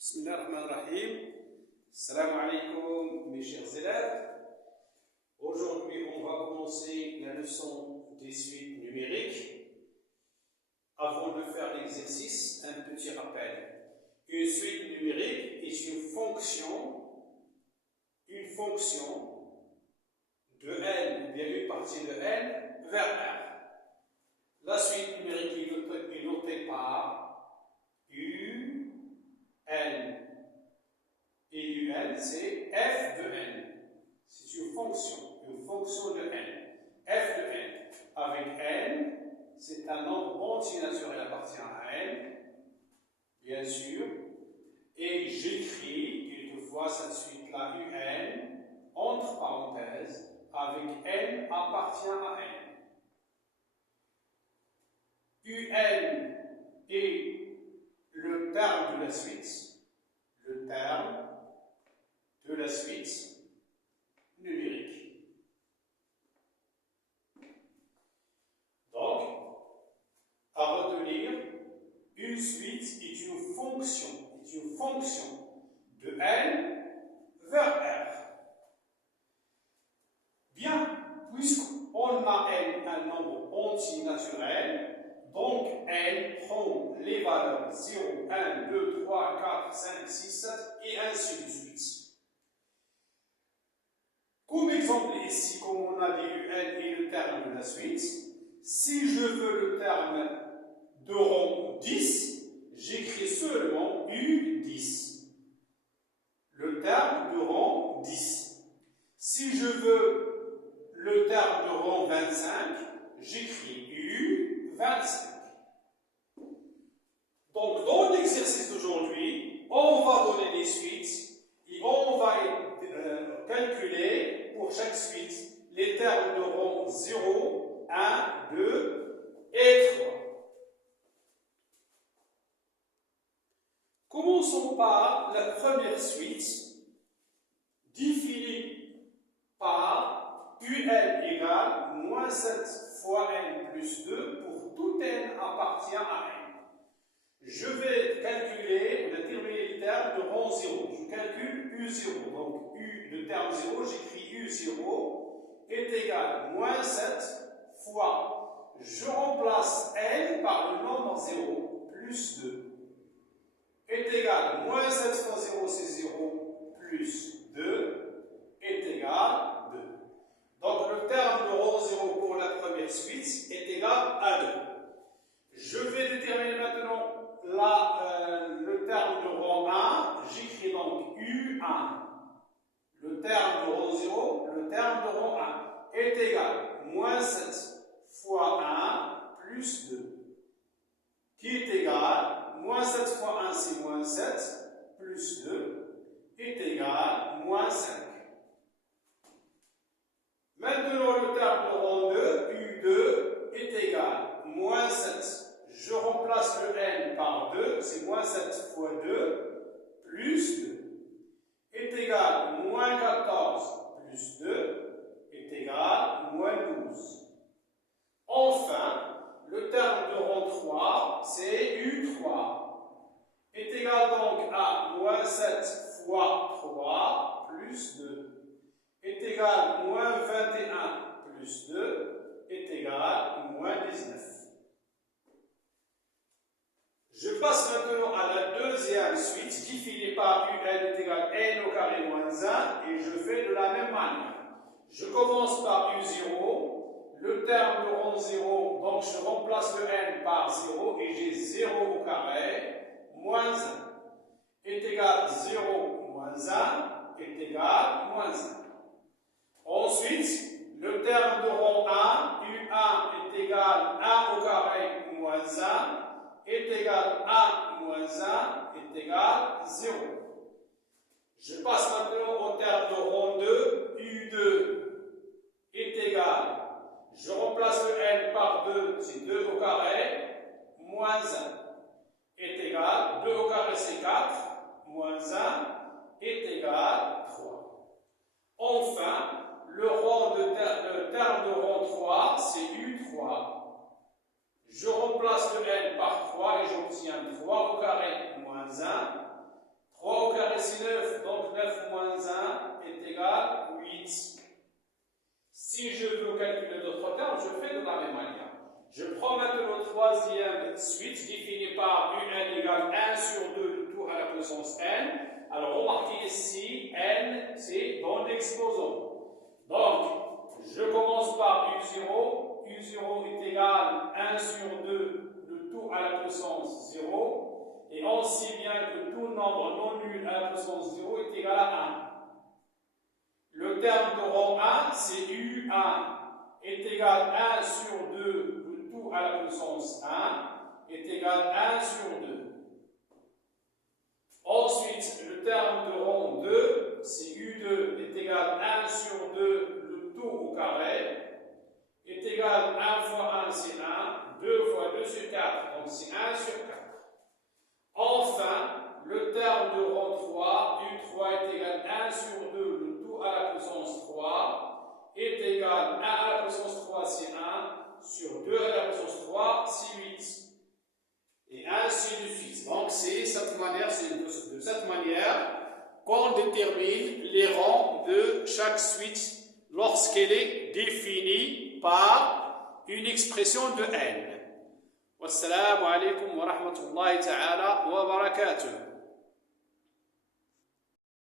Bismillahirrahmanirrahim. Salam alaikum mes chers élèves. Aujourd'hui, on va commencer la leçon des suites numériques. Avant de faire l'exercice, un petit rappel. Une suite numérique est une fonction de n, ou bien une partie de n, vers r. La suite numérique est notée par U, n. Et un, c'est f de n. C'est une fonction de n. F de n. Avec n, c'est un nombre entier naturel appartient à n, bien sûr. Et j'écris quelquefois cette suite-là, un, entre parenthèses, avec n appartient à n. Un est le terme de la suite. Le terme de la suite numérique. Donc, à retenir, une suite est une fonction de n vers r. Bien, puisqu'on a n un nombre entier naturel, donc n prend les valeurs 0, 1, 2, 3, 4, 5, 6, 7 et ainsi de suite. Comme exemple ici, comme on a dit un est le terme de la suite, si je veux le terme de rang 10, j'écris seulement U10. Le terme de rang 10. Si je veux le terme de rang 25, j'écris U25. Donc, dans l'exercice d'aujourd'hui, on va donner des suites et on va calculer pour chaque suite les termes de rang 0, 1, 2 et 3. Commençons par la première suite, définie par UN égale moins 7 fois n plus 2 pour tout n appartient à n. Je vais calculer, déterminer le terme de rang 0. Je calcule U0. Donc, U, le terme 0, j'écris U0 est égal à moins 7 fois, je remplace n par le nombre 0 plus 2 est égal à moins 7 fois 0, c'est 0 plus 2 est égal à 2. Donc, le terme de rang 0 pour la première suite est égal à 2. Je vais déterminer maintenant le terme de rang 1, j'écris donc U1. Le terme de rang 0, le terme de rang 1 est égal à moins 7 fois 1 plus 2, qui est égal à moins 7 fois 1, c'est moins 7, plus 2 est égal à moins 5. Maintenant, le terme de rang 2, U2, est égal à moins 7. Je remplace le n par 2, c'est moins 7 fois 2, plus 2, est égal à moins 14 plus 2, est égal à moins 12. Enfin, le terme de rang 3, c'est U3, est égal donc à moins 7 fois 3 plus 2, est égal à moins 21 plus 2, est égal à moins 19. Je passe maintenant à la deuxième suite qui finit par UN est égal à n au carré moins 1 et je fais de la même manière. Je commence par U0, le terme de rang 0, donc je remplace le n par 0 et j'ai 0 au carré moins 1 est égal à 0 moins 1 est égal à moins 1. Ensuite, le terme de rang 1, U1 est égal à 1 au carré moins 1 est égal à 1 moins 1 est égal à 0. Je passe maintenant au terme de rang 2, U2 est égal, je remplace le n par 2, c'est 2 au carré, moins 1 est égal, 2 au carré c'est 4, moins 1 est égal à 3. Enfin, le terme de rang 3, c'est U3. Je remplace le n par 3 et j'obtiens 3 au carré moins 1. carré c'est 9, donc 9 moins 1 est égal à 8. Si je veux calculer d'autres termes, je fais de la même manière. Je prends maintenant la troisième suite définie par un égale 1 sur 2 le tout à la puissance n. Alors remarquez ici, n c'est dans l'exposant. Donc, je commence par U0. U0 est égal à 1 sur 2 le tout à la puissance 0. Et on sait bien que tout nombre non nul à la puissance 0 est égal à 1. Le terme de rang 1, c'est U1 est égal à 1 sur 2 le tout à la puissance 1 est égal à 1 sur 2. Ensuite, le terme de rang 2, c'est U2 est égal à 1 sur 2 le tout au carré est égal à 1 fois 1, c'est 1, 2 fois 2, c'est 4, donc c'est 1 sur 4. Enfin, le terme de rang 3, U3 est égal à 1 sur 2 le tout à la puissance 3 est égal à 1 à la puissance 3, c'est 1, sur 2 à la puissance 3, c'est 8. Et ainsi de suite. Donc, c'est de cette manière qu'on détermine les rangs de chaque suite lorsqu'elle est définie par une expression de n. Wassalamu alaikum wa rahmatullahi ta'ala wa barakatuh.